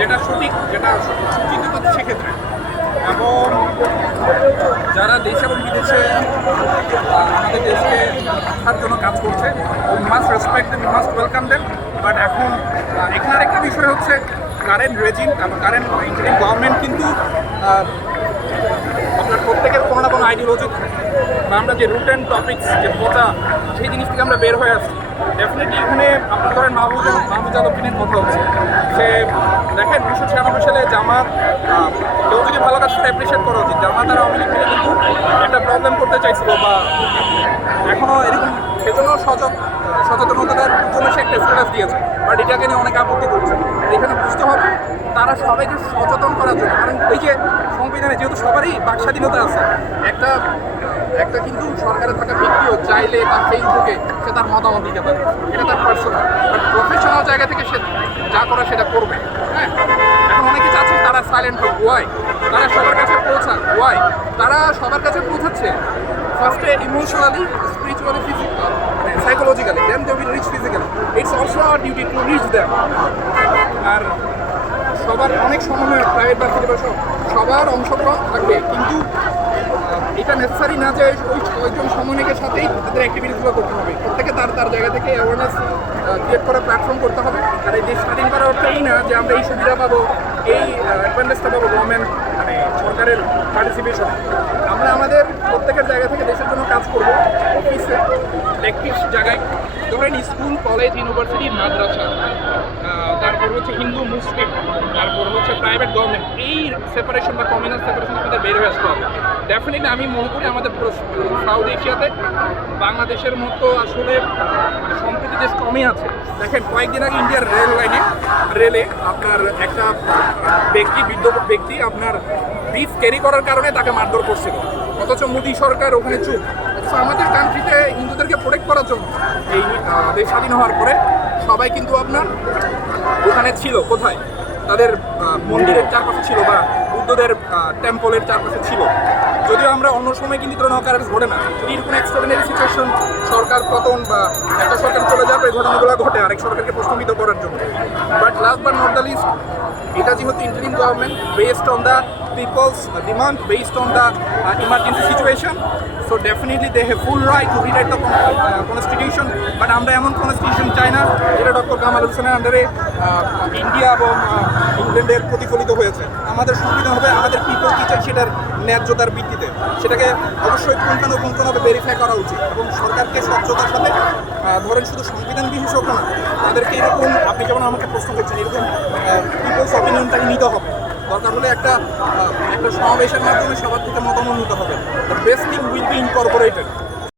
যেটা সঠিক, যেটা চিন্তিত সেক্ষেত্রে। এবং যারা দেশ এবং বিদেশে, আমাদের দেশকে রক্ষার জন্য কাজ করছে we must respect them must welcome them but এখন এখানে আরেকটা বিষয় হচ্ছে কারেন্ট রেজিম এবং কারেন্ট ইন্টারিম গভর্নমেন্ট কিন্তু আপনার প্রত্যেকের কোনো না কোনো আইডিওলজি বা আমরা যে রুট অ্যান্ড টপিক্স যে পচা, সেই জিনিস থেকে আমরা বের হয়ে আসছি। ডেফিনেটলি এখানে আপনার ধরেন মাহবুব মাহবুব যাদবিনের কথা হচ্ছে। জামাত কেউ যদি ভালো কাজ অ্যাপ্রিসিয়েট করা উচিত জামাত আর আওয়ামী লীগ কিন্তু একটা প্রবলেম করতে চাইছিল বা এখনও এরকম সেজন্য সচেতন সচেতনতার জন্য সে একটা স্ট্যাটাস দিয়েছে। বাট এটাকে নিয়ে অনেক আপত্তি করছে। এখানে বুঝতে হবে, তারা সবাইকে সচেতন করার জন্য, কারণ এই যে সংবিধানে যেহেতু সবারই বাক স্বাধীনতা আছে, একটা একটা কিন্তু সরকারে থাকা ব্যক্তিও চাইলে তার ফেসবুকে সে তার মতামত দিতে পারে। এটা তার পার্সোনাল বাট প্রফেশনাল জায়গা থেকে সে যা করা সেটা করবে। ওয়াই তারা সবার কাছে পৌঁছাচ্ছে। ফার্স্টে emotionally spiritually physical psychologically then they will reach physically it's also our duty to reach them আর সবার অনেক সমন্বয় প্রাইভেট বা সব, সবার অংশগ্রহণ থাকবে। কিন্তু এটা নেসেসারি না যে ওই ছয়জন সমন্বয়কের সাথেই তাদের অ্যাক্টিভিটিসগুলো করতে হবে। প্রত্যেকে তার তার জায়গা থেকে অ্যাওয়ারনেস ক্রিয়েট করা প্ল্যাটফর্ম করতে হবে। আর এই দেশ স্বাধীন করার অর্থ এই না যে আমরা এই সুবিধা পাবো, এই অ্যাডভান্টেজটা পাবো গভর্নমেন্ট মানে সরকারের পার্টিসিপেশন আমরা আমাদের প্রত্যেকের জায়গা থেকে দেশের জন্য কাজ করব অফিসে ব্যক্তির জায়গায়। ধরেন স্কুল কলেজ ইউনিভার্সিটি মাদ্রাসা। তারপর হচ্ছে হিন্দু, মুসলিম। তারপর প্রাইভেট গভর্নমেন্ট এই সেপারেশন বা কমিউনাল সেপারেশন আমাদের বের হয়ে আসতে হবে। ডেফিনেটলি আমি মনে করি আমাদের সাউথ এশিয়াতে বাংলাদেশের মতো আসলে মানে সম্প্রতি দেশ কমই আছে। দেখেন, কয়েকদিন আগে ইন্ডিয়ার রেল লাইনে, রেলে আপনার একটা ব্যক্তি, বৃদ্ধ ব্যক্তি আপনার বিফ ক্যারি করার কারণে তাকে মারধর করছিল। অথচ মোদী সরকার ওখানে চুপ। অথচ আমাদের কান্ট্রিতে হিন্দুদেরকে প্রোটেক্ট করার জন্য এই দেশ স্বাধীন হওয়ার পরে সবাই কিন্তু আপনার ওখানে ছিল, কোথায়? তাদের মন্দিরের চারপাশে ছিল বা বুদ্ধদের টেম্পলের চারপাশে ছিল। যদিও আমরা অন্য সময় কিন্তু কোনো অকারেন্স ঘটে না। যদি এরকম এক্সট্রাডিনারি সিচুয়েশন সরকার পতন বা একটা সরকার চলে পর এই ঘটনাগুলো ঘটে, আরেক সরকারকে প্রশ্নবিদ্ধ করার জন্য। But last but not the least এটা যেহেতু interim government based on the people's demand based on the emergency situation so definitely they have full right to rewrite the constitution but আমরা এমন কনস্টিটিউশন চাই না যেটা ডক্টর কামাল হোসেনের আন্ডারে India এবং আহ, ইংল্যান্ডের প্রতিফলিত হয়েছে। আমাদের সংবিধান হবে আমাদের পিপল কি চাই সেটার ন্যায্যতার ভিত্তিতে। সেটাকে অবশ্যই পুঙ্খানুপুঙ্খভাবে ভেরিফাই করা উচিত এবং সরকারকে স্বচ্ছতার সাথে ধরেন শুধু সংবিধান বিশেষজ্ঞ না তাদেরকে এরকম আপনি যেমন আমাকে প্রশ্ন করছেন এরকম পিপলস অপিনিয়নটাকে নিতে হবে। দরকার হলে একটা একটা সমাবেশের মাধ্যমে সবার থেকে মতামত নিতে হবে। The best thing will be incorporated